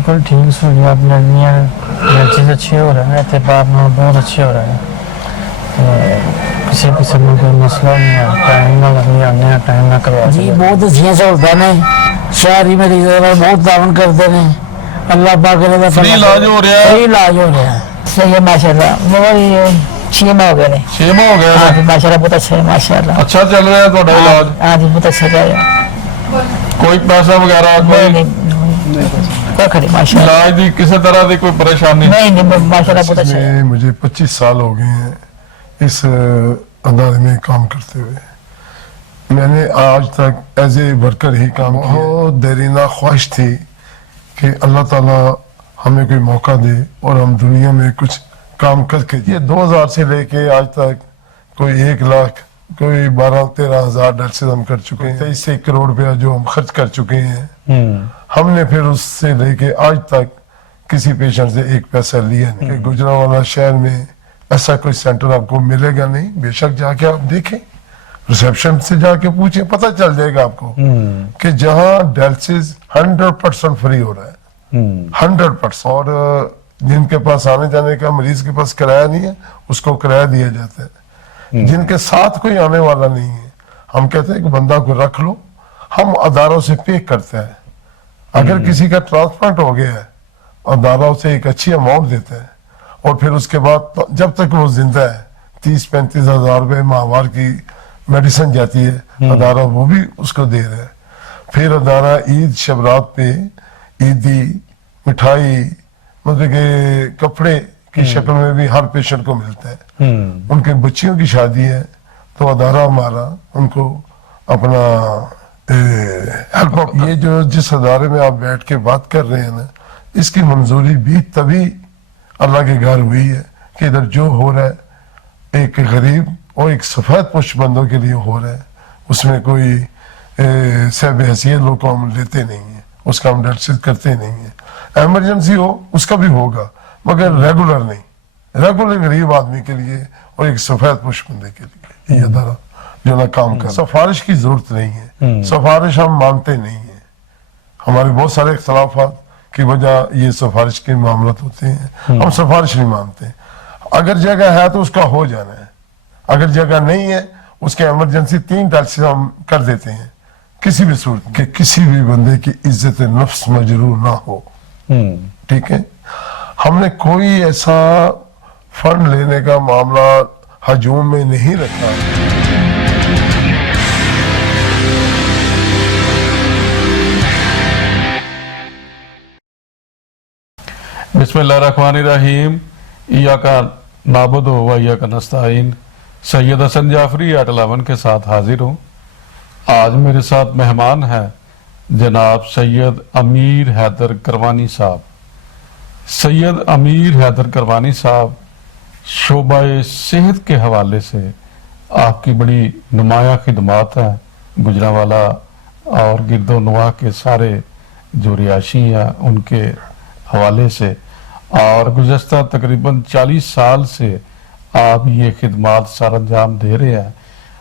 بالکل ٹھیک سہولیات مل رہی ہیں، ہر چیز اچھی ہو رہا ہے، اعتبار بہت اچھے ہو رہا ہے، کسی قسم کا کوئی مسئلہ نہیں ہے، ٹائم نہ لگنے آنے ٹائم نہ کروا جی بہت اچھا سہولت نے شہری مریض بہت تعاون کرتے ہیں، اللہ پاک فری علاج ہو رہا ہے، فری علاج ہو رہا ہے، صحیح ہے ماشاء اللہ، مگر 6 ماہ ہو گئے ہیں، 6 ماہ ہو گئے ہاں جی ماشاء اللہ بہت اچھا ہے ماشاء اللہ، اچھا چل رہا ہے تھوڑا علاج؟ ہاں جی بہت اچھا چل رہا ہے، کوئی پیسہ وغیرہ کوئی علاج دی کسی طرح کی کوئی پریشانی نہیں ماشاء اللہ بہت اچھا ہے۔ مجھے 25 سال ہو گئے ہیں اس ادارے میں کام کرتے ہوئے، میں نے آج تک ایز اے ورکر ہی کام کیا، بہت دیرینہ خواہش تھی کہ اللہ تعالیٰ ہمیں کوئی موقع دے اور ہم دنیا میں کچھ کام کر کے، یہ 2000 سے لے کے آج تک کوئی 1 لاکھ کوئی 12-13 ہزار ڈالسز ہم کر چکے ہیں، 23 کروڑ روپیہ جو ہم خرچ کر چکے ہیں، ہم نے پھر اس سے لے کے آج تک کسی پیشنٹ سے 1 پیسہ لیا نہیں کہ گجرانوالہ شہر میں ایسا کوئی سینٹر آپ کو ملے گا نہیں، بے شک جا کے آپ دیکھیں، ریسیپشن سے جا کے پوچھیں، پتہ چل جائے گا آپ کو کہ جہاں ڈائلسس 100% فری ہو رہا ہے، 100%، اور جن کے پاس آنے جانے کا مریض کے پاس کرایہ نہیں ہے اس کو کرایہ دیا جاتا ہے، جن کے ساتھ کوئی آنے والا نہیں ہے ہم کہتے ہیں کہ بندہ کو رکھ لو، ہم اداروں سے پے کرتے ہیں، اگر کسی کا ٹرانسپلانٹ ہو گیا ہے اداروں سے ایک اچھی اماؤنٹ دیتا ہے، اور پھر اس کے بعد جب تک وہ زندہ ہے 30-35 ہزار روپے ماہوار کی میڈیسن جاتی ہے، ادارہ وہ بھی اس کو دے رہا ہے، پھر ادارہ عید شبرات پہ عیدی مٹھائی مطلب کہ کپڑے کی شکل میں بھی ہر پیشنٹ کو ملتا ہے، ان کے بچیوں کی شادی ہے تو ادارہ ہمارا ان کو اپنا یہ جو جس ادارے میں آپ بیٹھ کے بات کر رہے ہیں نا، اس کی منظوری بھی تبھی اللہ کے گھر ہوئی ہے کہ ادھر جو ہو رہا ہے ایک غریب اور ایک سفید پوش بندوں کے لیے ہو رہا ہے، اس میں کوئی صاحب حیثیت لوگ کو ہم لیتے نہیں ہیں، اس کا ہم ڈائلسس کرتے نہیں ہیں، ایمرجنسی ہو اس کا بھی ہوگا مگر ریگولر نہیں، ریگولر غریب آدمی کے لیے اور ایک سفید پوش بندے کے لیے یہ ادارہ جو نا کام کر، سفارش کی ضرورت نہیں ہے، سفارش ہم مانتے نہیں ہیں، ہمارے بہت سارے اختلافات کی وجہ یہ سفارش کے معاملات ہوتے ہیں، ہم سفارش نہیں مانتے، اگر جگہ ہے تو اس کا ہو جانا ہے، اگر جگہ نہیں ہے اس کے ایمرجنسی 3 ڈائلسس ہم کر دیتے ہیں، کسی بھی صورت کہ کسی بھی بندے کی عزت نفس مجروح نہ ہو، ٹھیک ہے، ہم نے کوئی ایسا فنڈ لینے کا معاملہ ہجوم میں نہیں رکھا۔ بسم اللہ الرحمن الرحیم، ایاک نعبد و ایاک نستعین، سید حسن جعفری 811 کے ساتھ حاضر ہوں۔ آج میرے ساتھ مہمان ہیں جناب سید امیر حیدر کروانی صاحب۔ سید امیر حیدر کروانی صاحب شعبہ صحت کے حوالے سے آپ کی بڑی نمایاں خدمات ہیں، گجرانوالہ اور گرد و نواح کے سارے جو رہائشی ہیں ان کے حوالے سے، اور گزشتہ تقریباً 40 سال سے آپ یہ خدمات سر انجام دے رہے ہیں،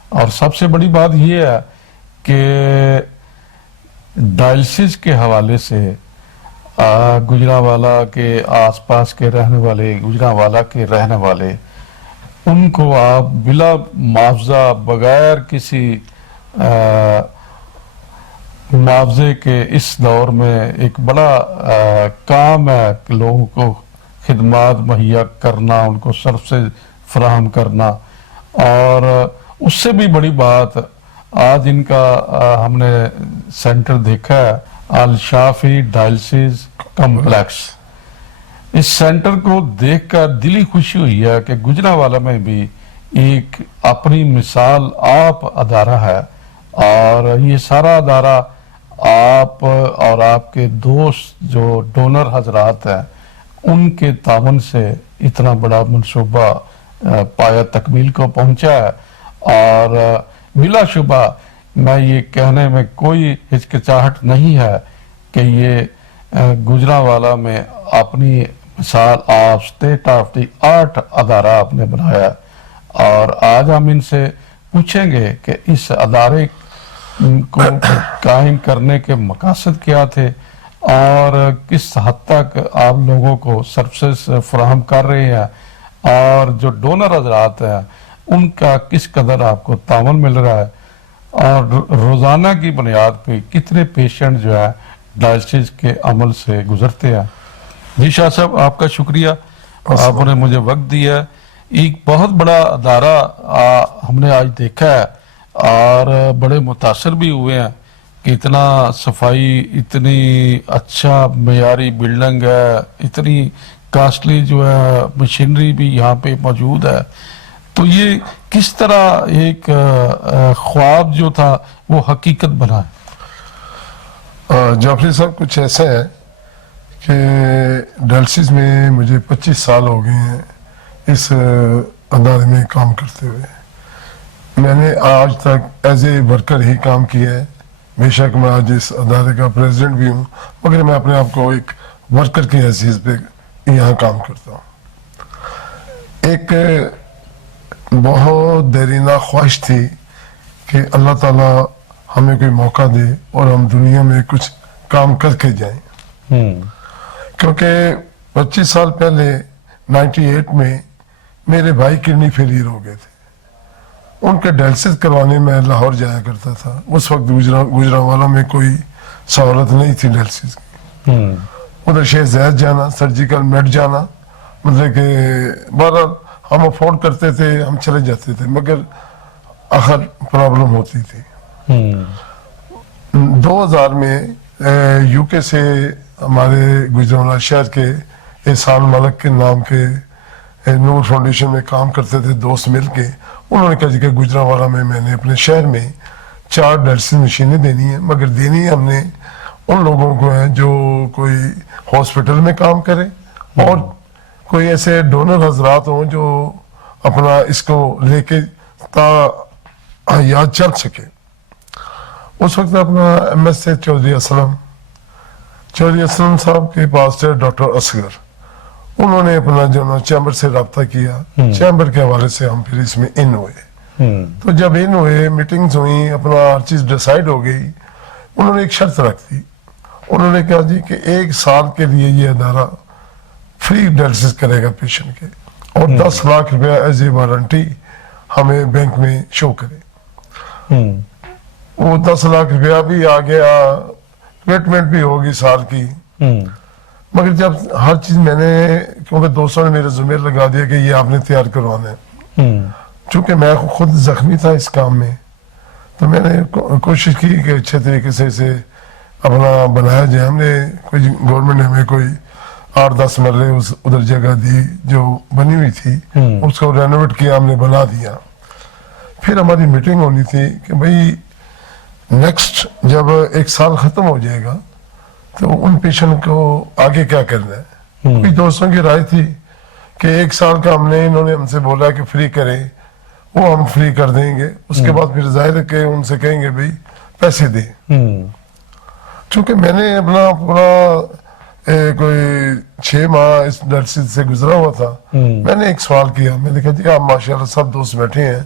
اور سب سے بڑی بات یہ ہے کہ ڈائلسس کے حوالے سے گجرانوالہ کے آس پاس کے رہنے والے، گجرانوالہ کے رہنے والے، ان کو آپ بلا معاوضہ بغیر کسی معاوضے کے اس دور میں ایک بڑا کام ہے کہ لوگوں کو خدمات مہیا کرنا، ان کو سروسز فراہم کرنا، اور اس سے بھی بڑی بات آج ان کا ہم نے سینٹر دیکھا ہے، الشافی ڈائلسس کمپلیکس۔ اس سینٹر کو دیکھ کر دلی خوشی ہوئی ہے کہ گجرانوالہ میں بھی ایک اپنی مثال آپ ادارہ ہے، اور یہ سارا ادارہ آپ اور آپ کے دوست جو ڈونر حضرات ہیں ان کے تعاون سے اتنا بڑا منصوبہ پایا تکمیل کو پہنچا ہے، اور بلا شبہ میں یہ کہنے میں کوئی ہچکچاہٹ نہیں ہے کہ یہ گجرانوالہ میں اپنی مثال آپ سٹیٹ آف دی آرٹ ادارہ آپ نے بنایا، اور آج ہم ان سے پوچھیں گے کہ اس ادارے کو قائم کرنے کے مقاصد کیا تھے، اور کس حد تک آپ لوگوں کو سروسز فراہم کر رہے ہیں اور جو ڈونر حضرات ہیں ان کا کس قدر آپ کو تعاون مل رہا ہے اور روزانہ کی بنیاد پہ کتنے پیشنٹ جو ہے ڈائلسس کے عمل سے گزرتے ہیں؟ جی شاہ صاحب آپ کا شکریہ، آپ نے مجھے وقت دیا ہے۔ ایک بہت بڑا ادارہ ہم نے آج دیکھا ہے اور بڑے متاثر بھی ہوئے ہیں کہ اتنا صفائی، اتنی اچھا معیاری بلڈنگ ہے، اتنی کاسٹلی جو ہے مشینری بھی یہاں پہ موجود ہے۔ تو یہ کس طرح ایک خواب جو تھا وہ حقیقت بنا ہے؟ جعفری صاحب کچھ ایسا ہے کہ ڈائلسس میں مجھے 25 سال ہو گئے ہیں اس ادارے میں کام کرتے ہوئے۔ میں نے آج تک ایز اے ورکر ہی کام کیا ہے، بے شک میں آج اس ادارے کا پریزیڈنٹ بھی ہوں، مگر میں اپنے آپ کو ایک ورکر کی حیثیت پہ یہاں کام کرتا ہوں۔ ایک بہت دیرینہ خواہش تھی کہ اللہ تعالیٰ ہمیں کوئی موقع دے اور ہم دنیا میں کچھ کام کر کے جائیں، کیونکہ 25 سال پہلے 98 میں میرے بھائی کڈنی فیلئر ہو گئے تھے۔ ان کے ڈائلسس کروانے میں لاہور جایا کرتا تھا۔ اس وقت گجرانوالہ میں کوئی سہولت نہیں تھی ڈائلسس کی۔ ادھر شیخ زاید جانا، سرجیکل میڈ جانا، مطلب کہ بہرحال ہم افورڈ کرتے تھے، ہم چلے جاتے تھے، مگر آخر پرابلم ہوتی تھی۔ 2000 میں یو کے سے ہمارے گجرانوالہ شہر کے احسان ملک کے نام کے نور فاؤنڈیشن میں کام کرتے تھے دوست مل کے، انہوں نے کہا کہ گجرانوالہ میں میں نے اپنے شہر میں 4 ڈائلسس مشینیں دینی ہیں، مگر دینی ہم نے ان لوگوں کو ہیں جو کوئی ہاسپٹل میں کام کرے اور کوئی ایسے ڈونر حضرات ہوں جو اپنا اس کو لے کے تا حیات چل سکے۔ اس وقت اپنا ایم ایس سے چودھری اسلم صاحب کے پاس تھے ڈاکٹر اصغر، انہوں نے اپنا جو چیمبر سے رابطہ کیا، چیمبر کے حوالے سے ہم پھر اس میں ان ہوئے۔ تو جب ان ہوئے، میٹنگز ہوئی، اپنا ہر چیز ڈیسائیڈ ہو گئی، انہوں نے ایک شرط رکھ دی، انہوں نے کہا جی کہ 1 سال کے لیے یہ ادارہ فری ڈائلسس کرے گا پیشنٹ کے، اور 10 لاکھ روپیہ ایز اے وارنٹی ہمیں بینک میں شو کرے۔ وہ 10 لاکھ روپیہ بھی آ گیا، کمٹمنٹ بھی ہوگی سال کی، مگر جب ہر چیز میں نے، کیونکہ دوستوں نے میرے ذمہ لگا دیا کہ یہ آپ نے تیار کروانا ہے، چونکہ میں خود زخمی تھا اس کام میں، تو میں نے کوشش کی کہ اچھے طریقے سے اسے اپنا بنایا جائے۔ ہم نے کوئی گورنمنٹ نے ہمیں کوئی 8-10 مرلے ادھر جگہ دی جو بنی ہوئی تھی، اس کو رینوویٹ کیا، ہم نے بنا دیا۔ پھر ہماری میٹنگ ہونی تھی کہ بھئی نیکسٹ جب 1 سال ختم ہو جائے گا تو ان پیشنٹ کو آگے کیا کرنا ہے۔ کوئی دوستوں کی رائے تھی کہ 1 سال کا انہوں نے ہم سے بولا کہ فری کریں، وہ ہم فری کر دیں گے، اس کے بعد پھر ظاہر ہے کہ ان سے کہیں گے بھئی پیسے دیں۔ چونکہ میں نے اپنا پورا کوئی 6 ماہ اس ڈائلسس سے گزرا ہوا تھا، میں نے ایک سوال کیا، میں نے کہا جی آپ ماشاءاللہ سب دوست بیٹھے ہیں،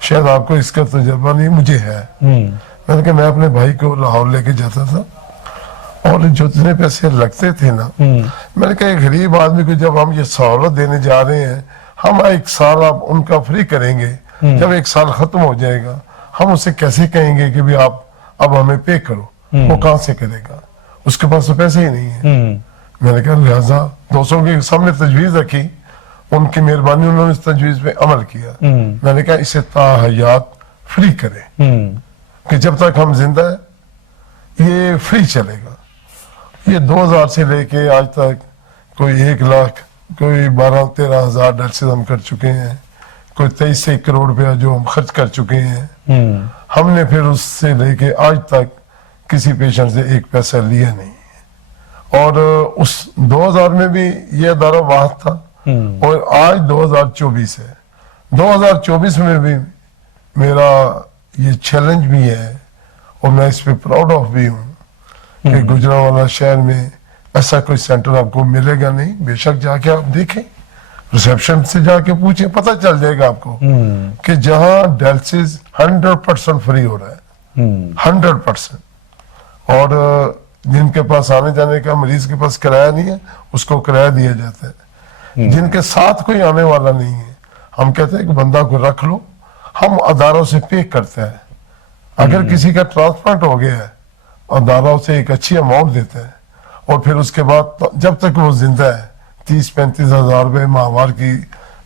شاید آپ کو اس کا تجربہ نہیں، مجھے ہے۔ میں نے کہا میں اپنے بھائی کو لاہور لے کے جاتا تھا اور جو اتنے پیسے لگتے تھے نا، میں نے کہا ایک غریب آدمی کو جب ہم یہ سہولت دینے جا رہے ہیں، ہم 1 سال آپ ان کا فری کریں گے، جب 1 سال ختم ہو جائے گا ہم اسے کیسے کہیں گے کہ بھی آپ اب ہمیں پے کرو، وہ کہاں سے کرے گا، اس کے پاس تو پیسے ہی نہیں ہیں۔ میں نے کہا لہٰذا دوستوں کے سامنے تجویز رکھی، ان کی مہربانی، انہوں نے اس تجویز پہ عمل کیا۔ میں نے کہا اسے تا حیات فری کریں کہ جب تک ہم زندہ ہیں یہ فری چلے گا۔ یہ 2000 سے لے کے آج تک کوئی 1 لاکھ، کوئی 12-13 ہزار ڈائلسس ہم کر چکے ہیں، کوئی 23 سے 1 کروڑ روپیہ جو ہم خرچ کر چکے ہیں۔ ہم نے پھر اس سے لے کے آج تک کسی پیشنٹ سے 1 پیسہ لیا نہیں ہے، اور اس 2000 میں بھی یہ ادارہ واحد تھا، اور آج 2024 ہے، 2024 میں بھی میرا یہ چیلنج بھی ہے اور میں اس پہ پراؤڈ آف بھی ہوں کہ گجرانوالہ شہر میں ایسا کوئی سینٹر آپ کو ملے گا نہیں۔ بے شک جا کے آپ دیکھیں، ریسیپشن سے جا کے پوچھیں، پتہ چل جائے گا آپ کو کہ جہاں ڈائلسس 100% فری ہو رہا ہے، 100%۔ اور जिनके पास आने जाने का मरीज के पास किराया नहीं है उसको किराया दिया जाता है, जिनके साथ कोई आने वाला नहीं है हम कहते हैं कि बंदा को रख लो, हम अदारों से पे करते हैं। अगर किसी का ट्रांसप्लांट हो गया है अदारों से एक अच्छी अमाउंट देते हैं और फिर उसके बाद जब तक वो जिंदा है 30-35 हजार रुपये माहवार की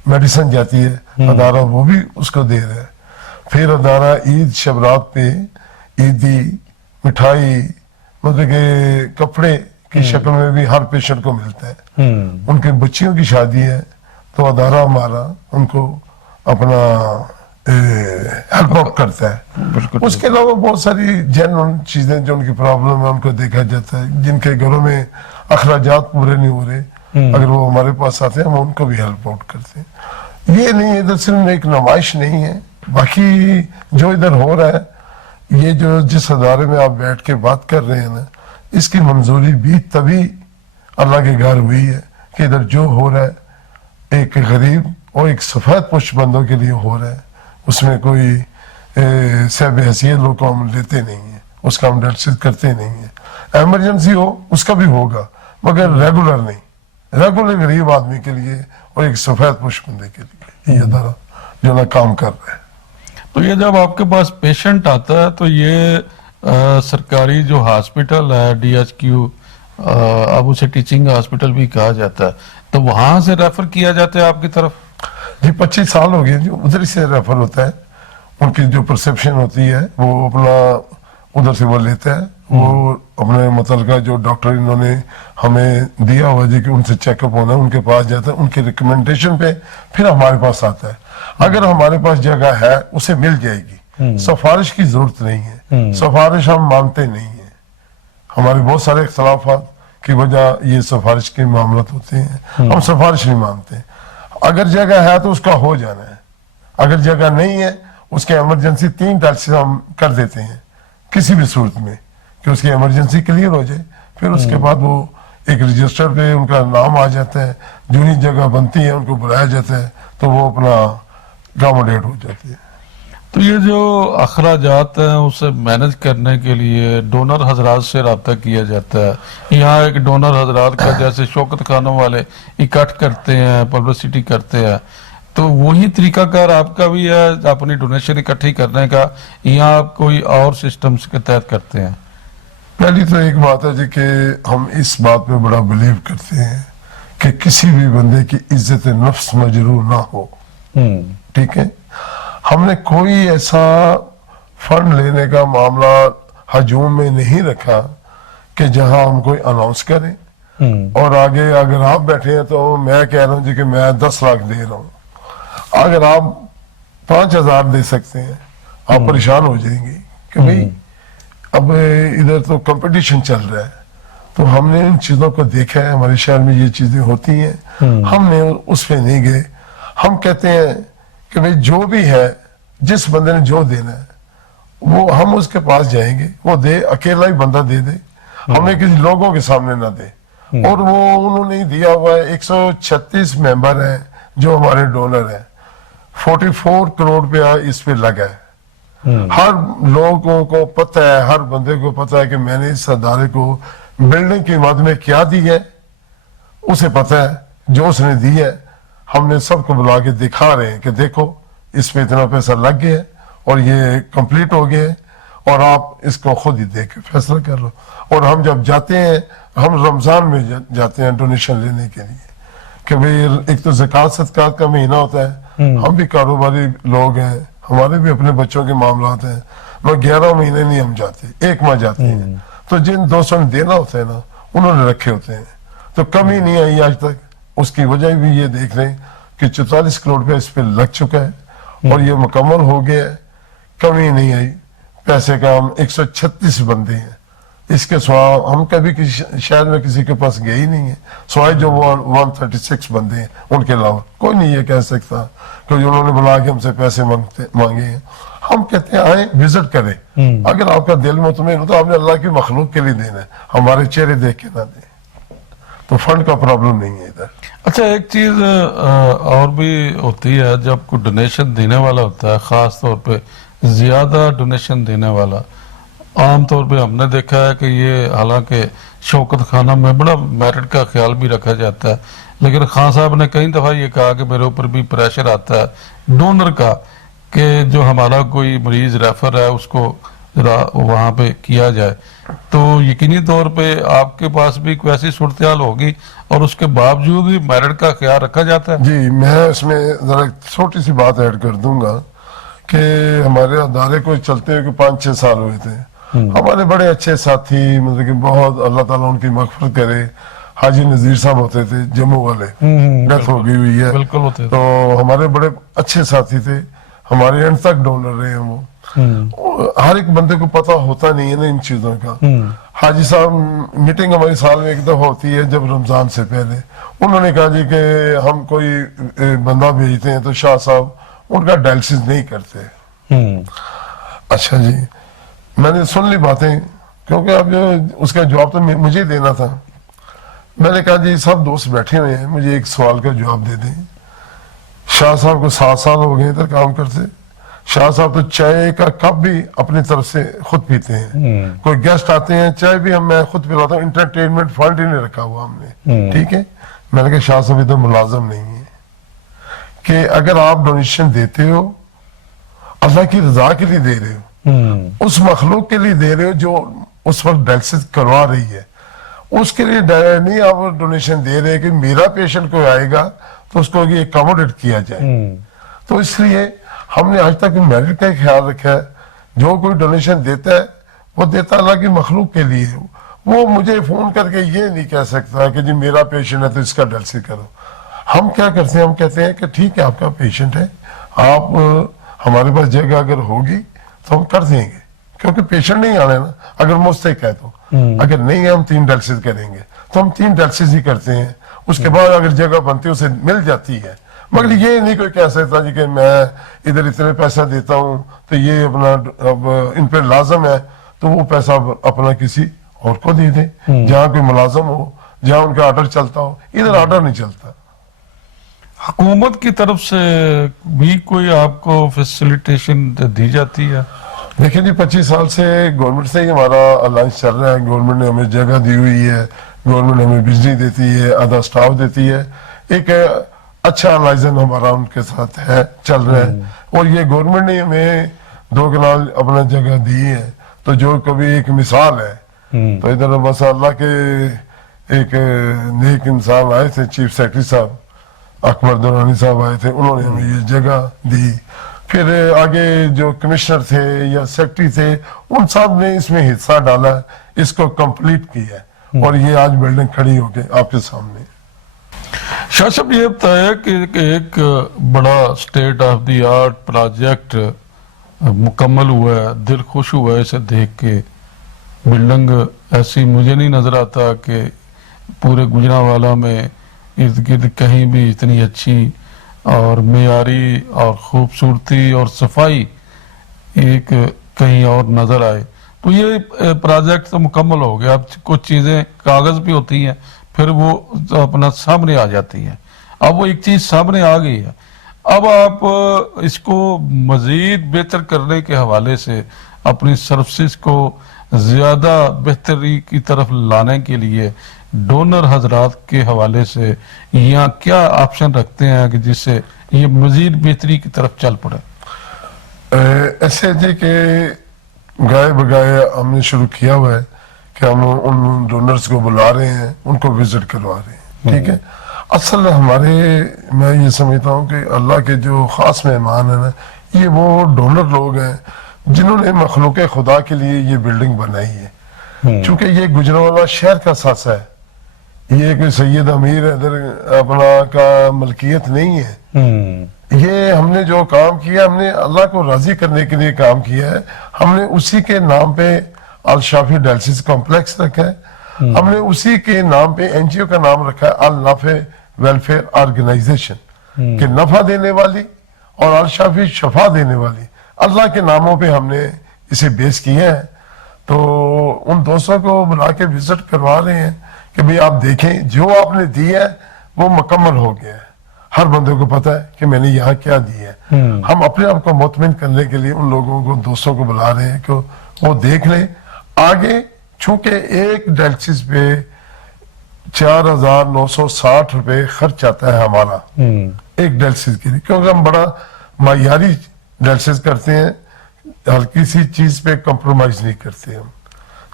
मेडिसिन जाती है, अदारा वो भी उसको दे रहा है। फिर अदारा ईद शबरात पे ईदी मिठाई मतलब के कपड़े की शक्ल में भी हर पेशेंट को मिलता है। उनके बच्चियों की शादी है तो अदारा हमारा उनको अपना हेल्प आउट करता है। उसके अलावा बहुत सारी जेन्युइन चीजें जो उनकी प्रॉब्लम है उनको देखा जाता है, जिनके घरों में अखराजात पूरे नहीं हो रहे अगर वो हमारे पास आते हैं हम उनको भी हेल्प आउट करते हैं। ये नहीं है, इधर सिर्फ एक नुमाइश नहीं है, बाकी जो इधर हो रहा है ये जो जिस अदारे में आप बैठ के बात कर रहे हैं ना, इसकी मंजूरी भी तभी अल्लाह के घर हुई है कि इधर जो हो रहा है एक गरीब और एक सफेद पुष्ट बंदों के लिए हो रहा है, उसमें कोई सब हैसियत लोग को हम लेते नहीं है, उसका हम डर करते नहीं है। एमरजेंसी हो उसका भी होगा मगर रेगुलर नहीं, रेगुलर गरीब आदमी के लिए और एक सफेद पुष्ट बंदे के लिए ये अदारा जो ना काम कर रहा है। तो ये जब आपके पास पेशेंट आता है तो ये सरकारी जो हॉस्पिटल है DHQ, अब उसे टीचिंग हॉस्पिटल भी कहा जाता है, तो वहां से रेफर किया जाता है आपकी तरफ? जी 25 साल हो गए जो उधर से रेफर होता है, उनकी जो परसेप्शन होती है वो अपना उधर से वो लेता है, वो अपने मतलब जो डॉक्टर इन्होंने हमें दिया हुआ जी कि उनसे चेकअप होना है उनके पास जाता है, उनके रिकमेंडेशन पे फिर हमारे पास आता है। अगर हमारे पास जगह है उसे मिल जाएगी, सिफारिश की जरूरत नहीं है, सिफारिश हम मानते नहीं है, हमारे बहुत सारे इख्तलाफात की वजह ये सिफारिश के मामला होते हैं, हम सिफारिश नहीं मानते। अगर जगह है तो उसका हो जाना है, अगर जगह नहीं है उसके इमरजेंसी 3 डायलिसिस हम कर देते हैं किसी भी सूरत में कि उसकी इमरजेंसी क्लियर हो जाए, फिर उसके बाद वो एक रजिस्टर पे उनका नाम आ जाता है, जो ही जगह बनती है उनको बुलाया जाता है तो वो अपना अकोमोडेट हो जाती है। तो ये जो अखराजात हैं उसे मैनेज करने के लिए डोनर हजरात से रब्ता किया जाता है। यहाँ एक डोनर हजरात का जैसे शौकत खानों वाले इकट्ठ करते हैं, पब्लिसिटी करते हैं, तो वही तरीकाकार आपका भी है अपनी डोनेशन इकट्ठी करने का, यहाँ आप कोई और सिस्टम्स के तहत करते हैं? पहली तो एक बात है जी कि हम इस बात पे बड़ा बिलीव करते हैं कि किसी भी बंदे की इज्जत नफ्स मजरूह ना हो, ठीक है। हमने कोई ऐसा फंड लेने का मामला हजूम में नहीं रखा कि जहां हम कोई अनाउंस करें और आगे अगर आप बैठे हैं तो मैं कह रहा हूं जी कि मैं 10 लाख दे रहा हूं, अगर आप 5,000 दे सकते हैं आप परेशान हो जाएंगे कि भाई अब इधर तो कंपटीशन चल रहा है। तो हमने इन चीजों को देखा है, हमारे शहर में ये चीजें होती हैं, हमने उस पे नहीं गए। हम कहते हैं कि भाई जो भी है जिस बंदे ने जो देना है वो हम उसके पास जाएंगे, वो दे, अकेला ही बंदा दे दे, हमें किसी लोगों के सामने ना दे। और वो उन्होंने दिया हुआ है, 136 मेंबर हैं जो हमारे डोनर हैं, 44 करोड़ रुपया इस पे लगा है। हर लोगों को पता है, हर बंदे को पता है कि मैंने इस अदारे को बिल्डिंग की मद में क्या दी है, उसे पता है जो उसने दी है। हमने सबको बुला के दिखा रहे हैं कि देखो इस पे इतना पैसा लग गया है और ये कंप्लीट हो गया है और आप इसको खुद ही देख के फैसला कर लो। और हम जब जाते हैं, हम रमजान में जाते हैं डोनेशन लेने के लिए कि भाई एक तो ज़कात सदकात का महीना होता है, हम भी कारोबारी लोग हैं, हमारे भी अपने बच्चों के मामला हैं, मगर 11 महीने नहीं हम जाते, 1 माह जाते हैं। तो जिन 200 ने देना होता है ना उन्होंने रखे होते हैं, तो कमी नहीं आई आज तक। उसकी वजह भी ये देख रहे हैं कि 44 करोड़ रुपया इस पे लग चुका है और ये मुकम्मल हो गया है, कमी नहीं आई पैसे का। हम 136 बंदे हैं, इसके सिवा हम कभी किसी शहर में किसी के पास गए ही नहीं है, सिवाय जो वो 136 बंदे हैं उनके अलावा कोई नहीं ये कह सकता कि उन्होंने बुला के हमसे पैसे मांगे हैं। हम कहते हैं आए विजिट करें, अगर आपका दिल मुतमईन हो तो आपने अल्लाह की मखलूक के लिए देना है, हमारे चेहरे देख के ना दें। तो फंड का प्रॉब्लम नहीं है इधर। अच्छा, एक चीज और भी होती है, जब कोई डोनेशन देने वाला होता है, खास तौर पे ज्यादा डोनेशन देने वाला, आम तौर पे हमने देखा है कि ये हालांकि शौकत खाना में बड़ा मेरिट का ख्याल भी रखा जाता है, लेकिन खान साहब ने कई दफ़ा ये कहा कि मेरे ऊपर भी प्रेशर आता है डोनर का कि जो हमारा कोई मरीज रेफर है उसको जरा वहाँ पे किया जाए। तो यकीनी तौर पे आपके पास भी कोई ऐसी सूरत हाल होगी और उसके बावजूद भी मेरिट का ख्याल रखा जाता है? जी, मैं इसमें जरा छोटी सी बात ऐड कर दूंगा कि हमारे अदारे को चलते हुए 5-6 साल हुए थे। हमारे बड़े अच्छे साथी, मतलब कि बहुत अल्लाह ताला उनकी मगफरत करे, हाजी नजीर साहब होते थे जम्मू वाले, डेथ हो गई हुई है। बिल्कुल होते थे। तो हमारे बड़े अच्छे साथी थे, हमारे एंड तक डोनर रहे हैं वो। हर एक बंदे को पता होता नहीं है ना इन चीजों का। हाजी साहब मीटिंग हमारी साल में एक दफा होती है जब रमजान से पहले, उन्होंने कहा जी कि हम कोई बंदा भेजते हैं तो शाह साहब उनका डायलिसिस नहीं करते। अच्छा जी, मैंने सुन ली बातें, क्योंकि अब जो उसका जवाब तो मुझे देना था। मैंने कहा जी सब दोस्त बैठे हुए हैं, मुझे एक सवाल का जवाब दे दें। शाह साहब को 7 साल हो गए इधर काम करते। शाह साहब तो चाय का कप भी अपनी तरफ से खुद पीते हैं। कोई गेस्ट आते हैं चाय भी मैं खुद पिलाता हूँ, इंटरटेनमेंट फंड ही नहीं रखा हुआ हमने। ठीक है, मैंने कहा शाह साहब इधर मुलाजम नहीं है कि अगर आप डोनेशन देते हो अल्लाह की रजा के लिए दे रहे हो, उस मखलूक के लिए दे रहे हो जो उस वक्त डायलिसिस करवा रही है, उसके लिए नहीं आप डोनेशन दे रहे कि मेरा पेशेंट कोई आएगा तो उसको ये अकोमोडेट किया जाए। तो इसलिए हमने आज तक मेरिट का ख्याल रखा है। जो कोई डोनेशन देता है वो देता अल्लाह की मखलूक के लिए। वो मुझे फोन करके ये नहीं कह सकता कि जी मेरा पेशेंट है तो इसका डायलिसिस करो। हम क्या करते हैं, हम कहते हैं कि ठीक है आपका पेशेंट है, आप हमारे पास जगह अगर होगी तो हम कर देंगे, क्योंकि पेशेंट नहीं आने ना, अगर मुझसे कह दो अगर नहीं है हम 3 डायलिसिस करेंगे तो हम 3 डायलिसिस ही करते हैं। उसके बाद अगर जगह बनती है उसे मिल जाती है। मगर ये नहीं कोई कह सकता जी कि मैं इधर इतने पैसा देता हूँ तो ये अपना अब इन पर लाजम है तो वो पैसा अपना किसी और को दे दे। जहाँ कोई मुलाजम हो, जहाँ उनका ऑर्डर चलता हो, इधर ऑर्डर नहीं चलता। हुकूमत की तरफ से भी कोई आपको फैसिलिटेशन दी जाती है? देखिए जी 25 साल से गवर्नमेंट से ही हमारा अलायंस चल रहा है। गवर्नमेंट ने हमें जगह दी हुई है, गवर्नमेंट हमें बिजली देती है, आधा स्टाफ देती है। एक अच्छा लाइजन हमारा उनके साथ है, चल रहा है। और ये गवर्नमेंट ने हमें 2 कनाल अपना जगह दी है। तो जो कभी एक मिसाल है, तो इधर बस अल्लाह के एक नेक इंसान आए थे, चीफ सेक्रेटरी साहब अकबर दुरानी साहब आए थे, उन्होंने हमें ये जगह दी। फिर आगे जो कमिश्नर थे या सेक्रेटरी थे, उन सब ने इसमें हिस्सा डाला, इसको कंप्लीट किया और ये आज बिल्डिंग खड़ी होके आपके सामने। शाह साहब ये बताया कि एक बड़ा state of the art project मुकम्मल हुआ है, दिल खुश हुआ है इसे देख के। बिल्डिंग ऐसी मुझे नहीं नजर आता कि पूरे गुजरांवाला में इर्द गिर्द कहीं भी इतनी अच्छी और मेयारी और खूबसूरती और सफाई एक कहीं और नजर आए। तो ये प्रोजेक्ट तो मुकम्मल हो गया। अब कुछ चीजें कागज पे होती हैं, फिर वो अपना सामने आ जाती है। अब वो एक चीज सामने आ गई है, अब आप इसको मजीद बेहतर करने के हवाले से अपनी सर्विसेज को ज्यादा बेहतरी की तरफ लाने के लिए डोनर हजरात के हवाले से यहाँ क्या ऑप्शन रखते हैं कि जिससे ये मजीद बेहतरी की तरफ चल पड़े? ऐसे जी कि गाय बगाए हमने शुरू किया हुआ है कि हम उन डोनर्स को बुला रहे हैं, उनको विजिट करवा रहे हैं। ठीक है, असल हमारे मैं ये समझता हूँ कि अल्लाह के जो खास मेहमान है ना, ये वो डोनर लोग हैं जिन्होंने मखलूक खुदा के लिए ये बिल्डिंग बनाई है। चूंकि ये गुजरांवाला शहर का सासा है, ये कोई सैयद अमीर इधर अपना का मलकियत नहीं है। ये हमने जो काम किया, हमने अल्लाह को राजी करने के लिए काम किया है। हमने उसी के नाम पे अल शाफी डायलिसिस कॉम्प्लेक्स रखा है। हमने उसी के नाम पे एनजीओ का नाम रखा है अल नाफे वेलफेयर ऑर्गेनाइजेशन, के नफा देने वाली और अल शाफी शफा देने वाली। अल्लाह के नामों पे हमने इसे बेस किया है। तो उन दोस्तों को बुला के विजिट करवा रहे हैं कि भाई आप देखें जो आपने दिया है वो मुकम्मल हो गया है। हर बंदे को पता है कि मैंने यहाँ क्या दिया है। हम अपने आप को मुतमिन करने के लिए उन लोगों को, दोस्तों को बुला रहे हैं कि वो देख लें। आगे चूंकि एक डायलिसिस पे 4,960 रुपए खर्च आता है हमारा एक डायलिसिस के लिए, क्योंकि हम बड़ा मायारी डायलिसिस करते हैं, हल्की सी चीज पे कंप्रोमाइज नहीं करते हम।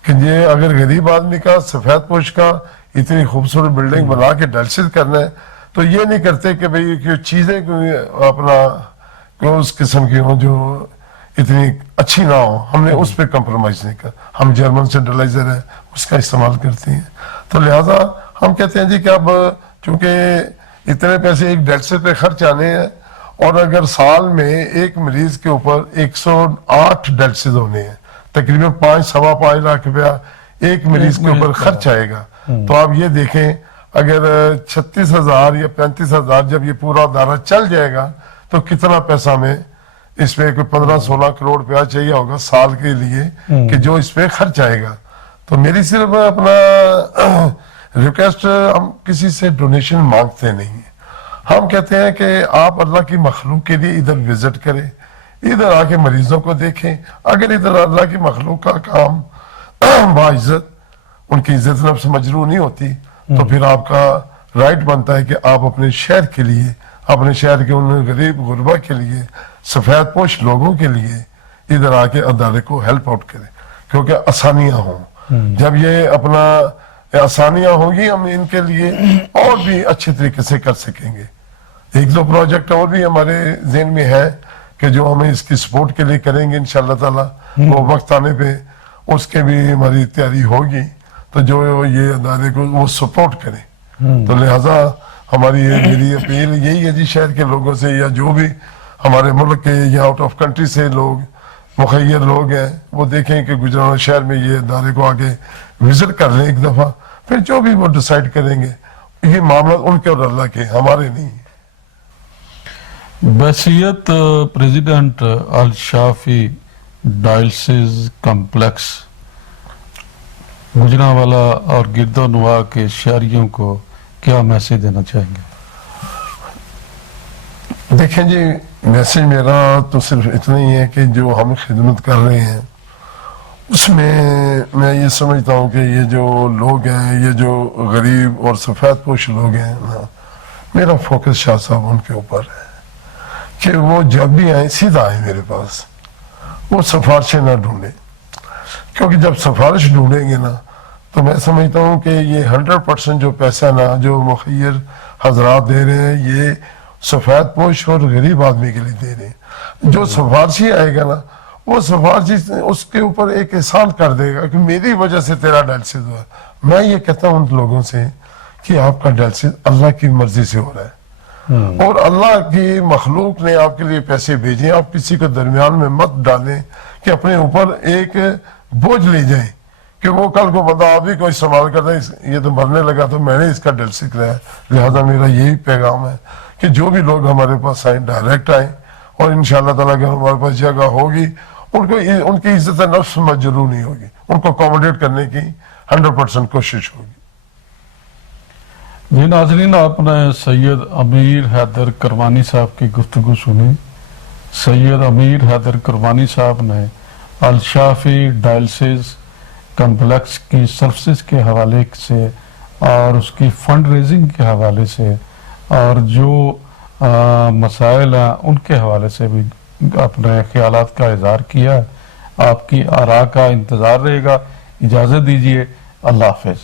कि ये अगर गरीब आदमी का सफेद पोश का इतनी खूबसूरत बिल्डिंग बना के डायलिसिस करना है, तो ये नहीं करते कि भाई कि चीजें कोई अपना कोई उस किस्म की हो जो इतनी अच्छी ना हो, हमने उस पर कंप्रोमाइज नहीं कर। हम जर्मन सेंट्रलाइजर है उसका इस्तेमाल करते हैं, तो लिहाजा हम कहते हैं जी कि अब चूंकि इतने पैसे एक डायलिसिस पे खर्च आने हैं, और अगर साल में एक मरीज के ऊपर 108 डायलिसिस होने हैं, तकरीबन 5-5.25 लाख रुपया एक मरीज के ऊपर खर्च आएगा। तो आप ये देखें अगर 36,000 या 35,000 जब ये पूरा दायरा चल जाएगा तो कितना पैसा हमें इसमें कोई 15-16 करोड़ रुपया चाहिए होगा साल के लिए कि जो इस पे खर्च आएगा। तो मेरी सिर्फ अपना रिक्वेस्ट, हम किसी से डोनेशन मांगते नहीं है, हम कहते हैं कि आप अल्लाह की मखलूक के लिए इधर विजिट करें, इधर आके मरीजों को देखें। अगर इधर अल्लाह की मखलूक का काम बाइज्जत, उनकी इज्जत नफ्स मजरू नहीं होती, तो फिर आपका राइट बनता है कि आप अपने शहर के लिए, अपने शहर के उन गरीब गुरबा के लिए, सफेद पोश लोगों के लिए इधर आके अदारे को हेल्प आउट करें, क्योंकि आसानियां हों। जब ये अपना आसानियां होगी हम इनके लिए और भी अच्छे तरीके से कर सकेंगे। 1-2 प्रोजेक्ट और भी हमारे ज़हन में है कि जो हमें इसकी सपोर्ट के लिए करेंगे इंशाअल्लाह ताला, वो वक्त आने पे उसके भी हमारी तैयारी होगी, तो जो ये अदारे को वो सपोर्ट करें। तो लिहाजा हमारी मेरी अपील यही है जी शहर के लोगों से, या जो भी हमारे मुल्क के या आउट ऑफ कंट्री से लोग मुखैर लोग हैं, वो देखें कि गुजरात शहर में ये अदारे को आगे विजिट कर लें एक दफ़ा, फिर जो भी वो डिसाइड करेंगे, ये मामला उनके और अल्लाह के, हमारे नहीं। बहसियत प्रेसिडेंट अल शाफी डायलिसिस कॉम्प्लेक्स गुजरांवाला और गिरदोनवा के शहरियों को क्या मैसेज देना चाहेंगे? देखें जी, मैसेज मेरा तो सिर्फ इतना ही है कि जो हम खिदमत कर रहे हैं उसमें मैं ये समझता हूँ कि ये जो लोग हैं, ये जो गरीब और सफ़ेद पोश लोग हैं ना, मेरा फोकस शाह साहब उनके ऊपर है कि वो जब भी आए सीधा आए मेरे पास, वो सिफारिशें ना ढूंढे, क्योंकि जब सिफारिश ढूंढेंगे ना तो मैं समझता हूँ कि ये 100% जो पैसा ना जो मुखैर हजरात दे रहे हैं, ये सफ़ेद पोश और गरीब आदमी के लिए दे रहे हैं। जो सिफारशी आएगा ना, वो सिफारशी उसके ऊपर एक एहसान कर देगा कि मेरी वजह से तेरा डायलिसिस हुआ। मैं ये कहता हूँ उन लोगों से कि आपका डायलिसिस अल्लाह की मर्जी से हो रहा है, और अल्लाह की मखलूक ने आपके लिए पैसे भेजे। आप किसी को दरमियान में मत डालें कि अपने ऊपर एक बोझ ले जाए कि वो कल को बंदा आप ही कोई इस्तेमाल करता है, ये तो मरने लगा तो मैंने इसका डायलिसिस कराया। लिहाजा मेरा यही पैगाम है कि जो भी लोग हमारे पास आए डायरेक्ट आए, और इंशाअल्लाह ताला अगर हमारे पास जगह होगी, उनको उनकी इज्जत नफ्स मजरूर नहीं होगी, उनको अकोमोडेट करने की 100% कोशिश होगी। जी नाज़रीन, आपने सैयद अमीर हैदर करवानी साहब की गुफ्तगू सुनी। सैयद अमीर हैदर करवानी साहब ने अल शाफी डायलिसिस कम्प्लेक्स की सर्विसेज के हवाले से और उसकी फंड रेजिंग के हवाले से और जो मसाइल हैं उनके हवाले से भी अपने ख्यालात का इज़हार किया। आपकी आरा का इंतज़ार रहेगा। इजाज़त दीजिए, अल्लाह हाफ़िज़।